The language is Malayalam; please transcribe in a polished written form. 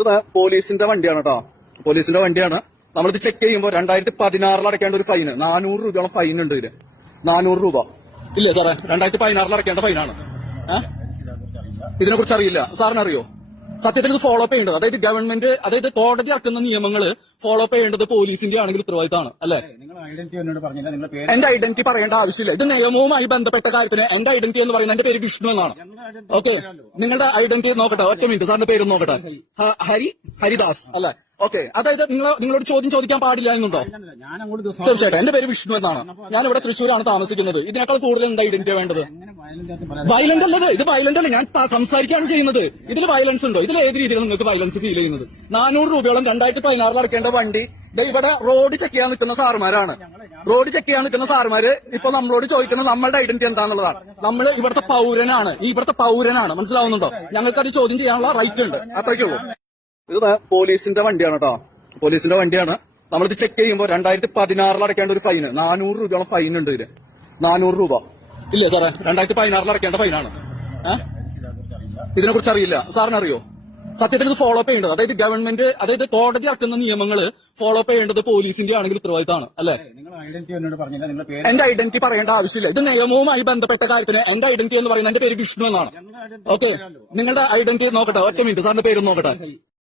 ഇത് പോലീസിന്റെ വണ്ടിയാണ് കേട്ടോ. പോലീസിന്റെ വണ്ടിയാണ്. നമ്മളിത് ചെക്ക് ചെയ്യുമ്പോൾ 2016 അടയ്ക്കേണ്ട ഒരു ഫൈന് 400 രൂപയോളം ഫൈൻ ഉണ്ട് ഇതില്. 400 രൂപ ഇല്ലേ സാറേ? 2016 അടയ്ക്കേണ്ട ഫൈനാണ്. ഇതിനെ കുറിച്ച് അറിയില്ല. സാറിന് അറിയോ? സത്യത്തിൽ ഇത് ഫോളോ അപ്പ് ചെയ്യേണ്ടത്, അതായത് ഗവൺമെന്റ്, അതായത് കോടതി ഇറക്കുന്ന നിയമങ്ങൾ ഫോളോ അപ്പ് ചെയ്യേണ്ടത് പോലീസിന്റെ ആണെങ്കിൽ ഉത്തരവാദിത്തമാണ് അല്ലെ? എന്റെ ഐഡന്റിറ്റി പറയേണ്ട ആവശ്യമില്ല. ഇത് നിയമവുമായി ബന്ധപ്പെട്ട കാര്യത്തിന് എന്റെ ഐഡന്റിറ്റി എന്ന് പറയുന്നത് എന്റെ പേര് വിഷ്ണു എന്നാണ്. ഓക്കെ, നിങ്ങളുടെ ഐഡന്റിറ്റി നോക്കട്ടെ, ഒറ്റ മിനിറ്റ്, സാറിന്റെ പേര് നോക്കട്ടെ. ഹരിദാസ് അല്ലെ? ഓക്കെ, അതായത് നിങ്ങളോട് ചോദ്യം ചോദിക്കാൻ പാടില്ല എന്നുണ്ടോ? തീർച്ചയായിട്ടും എന്റെ പേര് വിഷ്ണു എന്നാണ്. ഞാൻ ഇവിടെ തൃശ്ശൂരാണ് താമസിക്കുന്നത്. ഇതിനേക്കാൾ കൂടുതൽ എന്താ ഐഡന്റിറ്റി വേണ്ടത്? വയലന്റ് അല്ലത്, ഇത് വയലന്റ് അല്ല. ഞാൻ സംസാരിക്കുകയാണ് ചെയ്യുന്നത്. ഇതിൽ വയലൻസ് ഉണ്ടോ? ഇതിൽ ഏത് രീതിയിലാണ് നിങ്ങൾക്ക് വയലൻസ് ഫീൽ ചെയ്യുന്നത്? 400 രൂപയോളം 2016 അടക്കേണ്ട വണ്ടി ഇവിടെ റോഡ് ചെക്ക് ചെയ്യാൻ നിൽക്കുന്ന സാറുമാരാണ്. റോഡ് ചെക്ക് ചെയ്യാൻ നിൽക്കുന്ന സാറുമാര് ഇപ്പൊ നമ്മളോട് ചോദിക്കുന്നത് നമ്മളുടെ ഐഡന്റിറ്റി എന്താണെന്നുള്ളതാണ്. നമ്മൾ ഇവിടുത്തെ പൗരനാണ്, ഇവിടുത്തെ പൗരനാണ്, മനസ്സിലാവുന്നുണ്ടോ? ഞങ്ങൾക്ക് അത് ചോദ്യം ചെയ്യാനുള്ള റൈറ്റ് ഉണ്ട്, അത്രയ്ക്കേ ഉള്ളൂ. ഇത് പോലീസിന്റെ വണ്ടിയാണ് കേട്ടോ. പോലീസിന്റെ വണ്ടിയാണ്. നമ്മളിത് ചെക്ക് ചെയ്യുമ്പോൾ 2016 അടയ്ക്കേണ്ട ഒരു ഫൈന് 400 രൂപയോളം ഫൈൻ ഉണ്ട് ഇതില്. 400 രൂപ ഇല്ലേ സാറേ? 2016 അടയ്ക്കേണ്ട ഫൈനാണ്. ഇതിനെ കുറിച്ച് അറിയില്ല. സാറിന് അറിയോ? സത്യത്തിൽ ഇത് ഫോളോ അപ്പ് ചെയ്യേണ്ടത്, അതായത് ഗവൺമെന്റ്, അതായത് കോടതി ഇറക്കുന്ന നിയമങ്ങൾ ഫോളോ അപ്പ് ചെയ്യേണ്ടത് പോലീസിന്റെ ആണെങ്കിൽ ഉത്തരവാദിത്തമാണ് അല്ലെ? എന്റെ ഐഡന്റിറ്റി പറയേണ്ട ആവശ്യമില്ല. ഇത് നിയമവുമായി ബന്ധപ്പെട്ട കാര്യത്തിന് എന്റെ ഐഡന്റിറ്റി എന്ന് പറയുന്നത് എന്റെ പേര് വിഷ്ണു എന്നാണ്. ഓക്കെ, നിങ്ങളുടെ ഐഡന്റിറ്റി നോക്കട്ടെ, ഒറ്റ മിനിറ്റ്, സാറിന്റെ പേര് നോക്കട്ടെ.